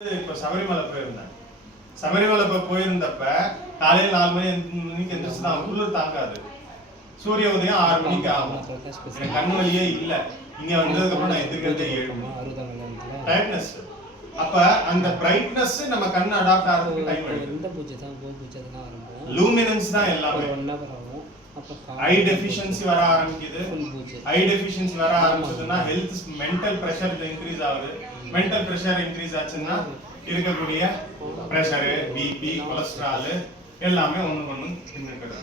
இப்ப சபரிமலை போயிருந்தேன். சபரிமலை இப்ப போயிருந்தப்ப காலையில நாலு மணி மணிக்கு எந்திரிச்சு தான் குளிர் தாக்காது சூரிய உதயம் ஆறு மணிக்கு ஆகும். எனக்கு கண்ணு வலியே இல்ல. இங்க வந்ததுக்கு அப்புறம் நான் எந்திரிக்கிறதே ஏழு மணி. டயர்ட்னஸ் அப்ப அந்த பிரைட்னஸ் நம்ம கண்ணு அடாப்ட் ஆகிறதுக்கு டைம் எடுக்கும். லூமினன்ஸ் தான் எல்லாமே. ஐ டெஃபிஷியன்சி வர ஆரம்பிக்குது. ஐ டெஃபிஷியன்சி வர ஆரம்பிச்சதுன்னா ஹெல்த் மென்டல் ப்ரெஷர் இன்க்ரீஸ் ஆகுது. மென்டல் ப்ரெஷர் இன்க்ரீஸ் ஆச்சுன்னா இருக்கக்கூடிய ப்ரெஷரு பிபி கொலஸ்ட்ரால் எல்லாமே ஒண்ணு ஒண்ணு பின்னுக்குது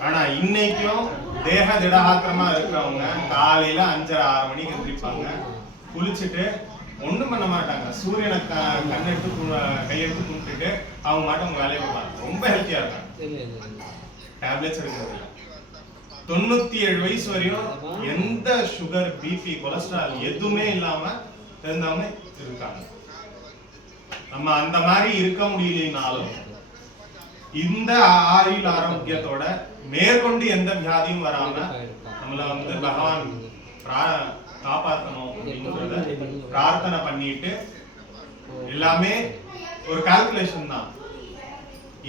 ஆனா இன்னைக்கும் தேக திடகாத்திரமா இருக்கிறவங்க காலையில அஞ்சரை ஆறு மணிக்கு எந்திரிப்பாங்க. குளிச்சுட்டு ஒண்ணும் பண்ண மாட்டாங்க. சூரியனை க- கண்ணெடுத்து கையெடுத்து கும்பிட்டுட்டு அவங்க மாட்டம் அவங்க வேலையை பார்ப்பாங்க. ரொம்ப ஹெல்த்தியா இருக்காங்க. டேப்லெட்ஸ் எடுக்கிறது தொண்ணூத்தி ஏழு வயசு வரையும் எந்த சுகர் பிபி கொலஸ்ட்ரால் எதுவுமே இல்லாம இருந்தவங்க இருக்காங்க. நம்ம அந்த மாதிரி இருக்க முடியலனாலும் இந்த ஆயுள் ஆரோக்கியத்தோட மேற்கொண்டு எந்த வியாதியும் வராம நம்மள வந்து பகவான் காப்பாற்றணும் காப்பாத்தணும் பிரார்த்தனை பண்ணிட்டு எல்லாமே ஒரு கால்குலேஷன் தான்.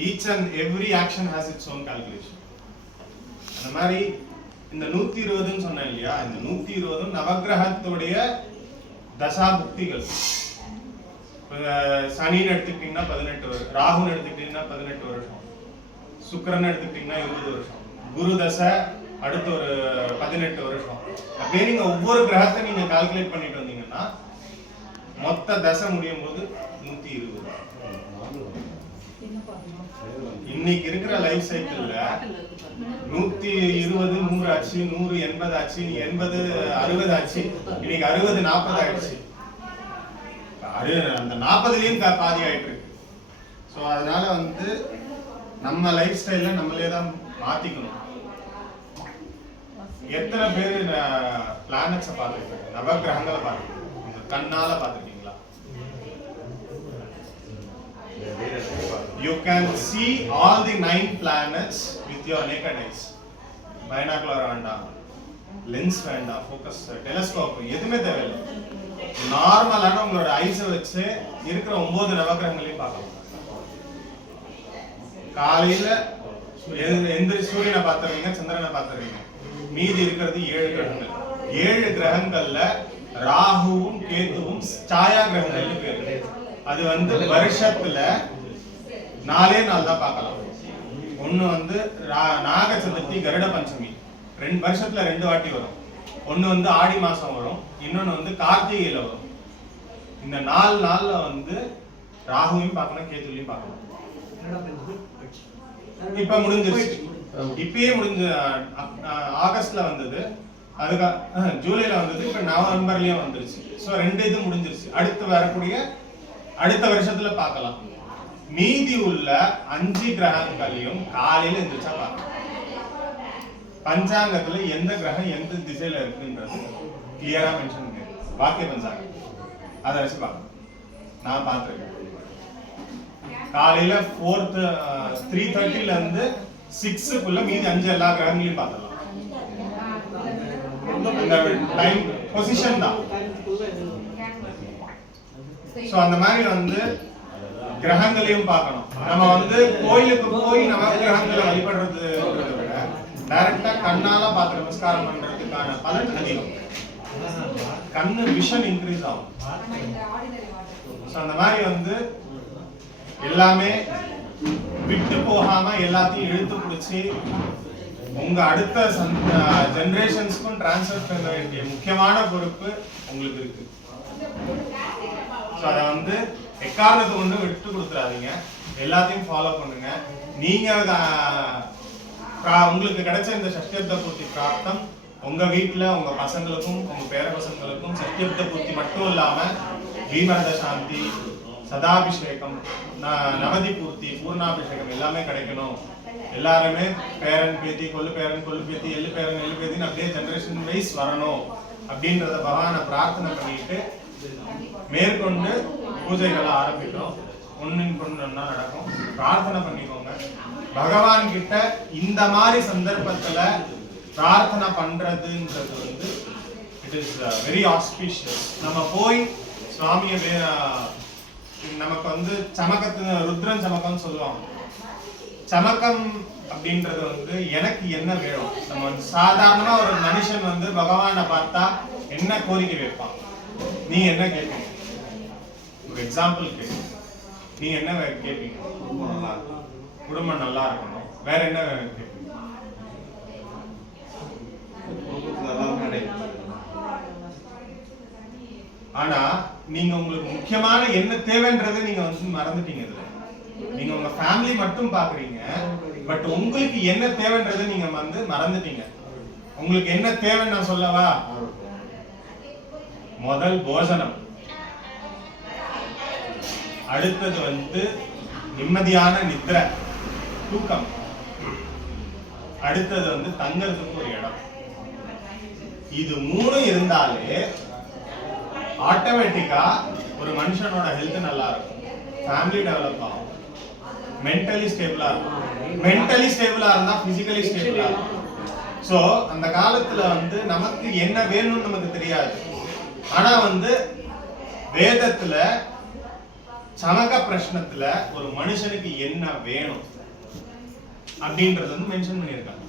Each and every action has its own calculation அந்த மாதிரி இந்த நூத்தி இருபதுன்னு சொன்னேன் இல்லையா? இந்த நூத்தி இருபதும் நவக்கிரகத்துடைய தசா புக்திகள் சனின்னு எடுத்துக்கிட்டீங்கன்னா பதினெட்டு வருஷம் ராகுன்னு எடுத்துக்கிட்டீங்கன்னா பதினெட்டு வருஷம் சுக்கரன் எடுத்துக்கிட்டீங்கன்னா இருபது வருஷம் குரு தசை அடுத்த ஒரு பதினெட்டு வருஷம். அப்படியே நீங்க ஒவ்வொரு கிரகத்தை நீங்க கால்குலேட் பண்ணிட்டு வந்தீங்கன்னா மொத்த தசை முடியும் போது நூத்தி இருபது. இன்னைக்கு இருக்கிற லைஃப் சைக்கிள்ல நூத்தி இருபது நூறு ஆச்சு நூறு எண்பது ஆச்சு எண்பது அறுபது ஆச்சு இன்னைக்கு அறுபது நாற்பது ஆயிடுச்சு. அந்த நாற்பதுலயும் பாதி ஆயிட்டு இருக்கு. ஸோ அதனால வந்து நம்ம லைஃப் ஸ்டைல நம்மளே தான் மாத்திக்கணும். எத்தனை பேர் பிளானட்ஸை பார்த்துருக்கீங்க நவகிரகங்களை பார்த்துருக்கீங்க உங்க கண்ணால பார்த்துருக்கீங்க You can see all the nine planets with your naked eyes. Binocular வேண்டாம். லென்ஸ் வேண்டாம். ஃபோக்கஸ் டெலஸ்கோப் எதுவுமே தேவையில்லை. நார்மலான உங்களோட ஐஸை வச்சு இருக்கிற ஒன்பது நவகிரகங்களையும் பார்க்கலாம். காலையில எந்த- எந்திரி சூரியனை பார்த்துறீங்க சந்திரனை பார்த்துறீங்க மீதி இருக்கிறது ஏழு கிரகங்கள். ஏழு கிரகங்கள்ல ராகுவும் கேதுவும் சாயா கிரகங்கள்னு பேரு. அது வந்து வருஷத்துல நாலே நாள் தான் பார்க்கலாம். ஒண்ணு வந்து நாக சதுர்த்தி கருட பஞ்சமி. ரெண்டு வருஷத்துல ரெண்டு வாட்டி வரும். ஒண்ணு வந்து ஆடி மாசம் வரும். இன்னொன்னு வந்து கார்த்திகையில வரும். இந்த நாலு நாள்ல வந்து ராகுவையும் பார்க்கணும் கேதுவையும் பார்க்கணும். இப்ப முடிஞ்சிருச்சு. இப்பயே முடிஞ்ச ஆகஸ்ட்ல வந்தது. அதுக்கு அஹ், ஜூலைல வந்தது. இப்ப நவம்பர்லயும் வந்துருச்சு. சோ ரெண்டு இது முடிஞ்சிருச்சு. அடுத்து வரக்கூடிய அடுத்த வருஷத்துல பார்க்கலாம். மீதி உள்ள அஞ்சு கிரகங்களையும் காலையில எந்திரிச்சா பார்க்கலாம் பஞ்சாங்கத்துல எந்த கிரகம் எந்த திசையில இருக்குன்றது கிளியரா மென்ஷன் பண்ணிருக்கு வாக்கிய பஞ்சாங்கம். அதை வச்சு பார்க்கணும் நான் பார்த்திருக்கேன். காலையில ஃபோர்த் த்ரீ தேர்ட்டில இருந்து சிக்ஸுக்குள்ள மீதி அஞ்சு எல்லா கிரகங்களையும் பார்த்துடலாம். இந்த டைம் பொசிஷன் தான். சோ அந்த மாதிரி வந்து கிரகங்களையும் பார்க்கணும். நம்ம வந்து கோயிலுக்கு போய் நம்ம கிரகங்களை வழிபடுறது விட டைரக்டா கண்ணால பார்த்து நமஸ்காரம் பண்றதுக்கான பலன் அதிகம். கண்ணு விஷன் இன்க்ரீஸ் ஆகும். ஸோ அந்த மாதிரி வந்து எல்லாமே விட்டு போகாம எல்லாத்தையும் இழுத்து பிடிச்சி உங்க அடுத்த ஜெனரேஷன்ஸ்க்கும் டிரான்ஸ்ஃபர் பண்ண வேண்டிய முக்கியமான பொறுப்பு உங்களுக்கு இருக்கு. ஸோ அதை வந்து எக்காரணத்தை கொண்டு விட்டு கொடுத்துறாதீங்க. எல்லாத்தையும் ஃபாலோ பண்ணுங்க. நீங்க உங்களுக்கு கிடைச்ச இந்த சஷ்டியப்த பூர்த்தி பிராப்தம் உங்க வீட்டில் உங்க பசங்களுக்கும் உங்க பேர பசங்களுக்கும் சஷ்டியப்த பூர்த்தி மட்டும் இல்லாம பீமரத சாந்தி சதாபிஷேகம் ந- நவதி பூர்த்தி பூர்ணாபிஷேகம் எல்லாமே கிடைக்கணும். எல்லாருமே பேரன் பேத்தி கொள்ளு பேரன் கொள்ளு பேத்தி எள்ளு பேரன் எள்ளு பேத்தின்னு அப்படியே ஜென்ரேஷன் வைஸ் வரணும். அப்படின்றத பகவானை பிரார்த்தனை பண்ணிட்டு மேற்கொண்டு பூஜைகளை ஆரம்பிக்கிறோம். ஒன்றின் கொண்டு நடக்கும். பிரார்த்தனை பண்ணிக்கோங்க. பகவான் கிட்ட இந்த மாதிரி சந்தர்ப்பத்துல பிரார்த்தனை பண்றதுன்றது வந்து இட் இஸ் வெரி ஆஸ்பீஷியஸ் நம்ம போய் சுவாமியை uh, நமக்கு வந்து சமக்கத்து ருத்ரன் சமக்கம்னு சொல்லுவாங்க. சமக்கம் அப்படின்றது வந்து எனக்கு என்ன வேணும்? நம்ம வந்து சாதாரணமா ஒரு மனுஷன் வந்து பகவானை பார்த்தா என்ன கோரிக்கை வைப்பான்? நீ என்ன கேட்பீங்க ஒரு எக்ஸாம்பிள் கேட்கு நீ என்ன கேட்பீங்க ரொம்ப நல்லா இருக்கும் குடும்பம் நல்லா இருக்கணும். வேற என்ன கேட்பீங்க குடும்பத்துல எல்லாரும் கிடைக்கும் ஆனா நீங்க உங்களுக்கு முக்கியமான என்ன தேவைன்றதை நீங்க வந்து மறந்துட்டீங்க இதுல. நீங்க உங்க ஃபேமிலி மட்டும் பாக்குறீங்க. பட் உங்களுக்கு என்ன தேவைன்றதை நீங்க வந்து மறந்துட்டீங்க. உங்களுக்கு என்ன தேவைன்னு நான் சொல்லவா? முதல் போஜனம். அடுத்தது வந்து நிம்மதியான நித்திரை தூக்கம். அடுத்தது வந்து தங்கறதுக்கு ஒரு இடம். இது மூணும் இருந்தாலே ஆட்டோமேட்டிக்கா ஒரு மனுஷனோட ஹெல்த் நல்லா இருக்கும். ஃபேமிலி டெவலப் ஆகும். மென்டலி ஸ்டேபிளா இருக்கும். மென்டலி ஸ்டேபிளா இருந்தா பிசிக்கலி ஸ்டேபிளா இருக்கும். ஸோ அந்த காலத்துல வந்து நமக்கு என்ன வேணும்னு நமக்கு தெரியாது. ஆனா வந்து வேதத்துல சமக பிரச்சனத்துல ஒரு மனுஷனுக்கு என்ன வேணும் அப்படின்றது வந்து மென்ஷன் பண்ணியிருக்காங்க.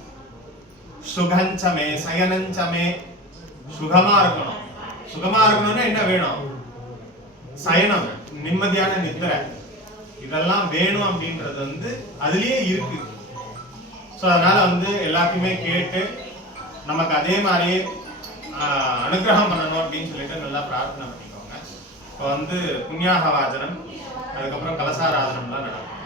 சுகஞ்சமே சயனஞ்சமே சுகமா இருக்கணும். சுகமா இருக்கணும்னா என்ன வேணும்? சயனம் நிம்மதியான நித்திரை. இதெல்லாம் வேணும் அப்படின்றது வந்து அதுலயே இருக்கு. ஸோ அதனால வந்து எல்லாத்தையுமே கேட்டு நமக்கு அதே மாதிரி அனுகிரகம் பண்ணணும் அப்படின்னு சொல்லிட்டு நல்லா பிரார்த்தனை பண்ணிக்கணும் இப்போ வந்து புண்ணியாகவாசனம் அதுக்கப்புறம் கலசாராதனம்லாம் நடக்கும்.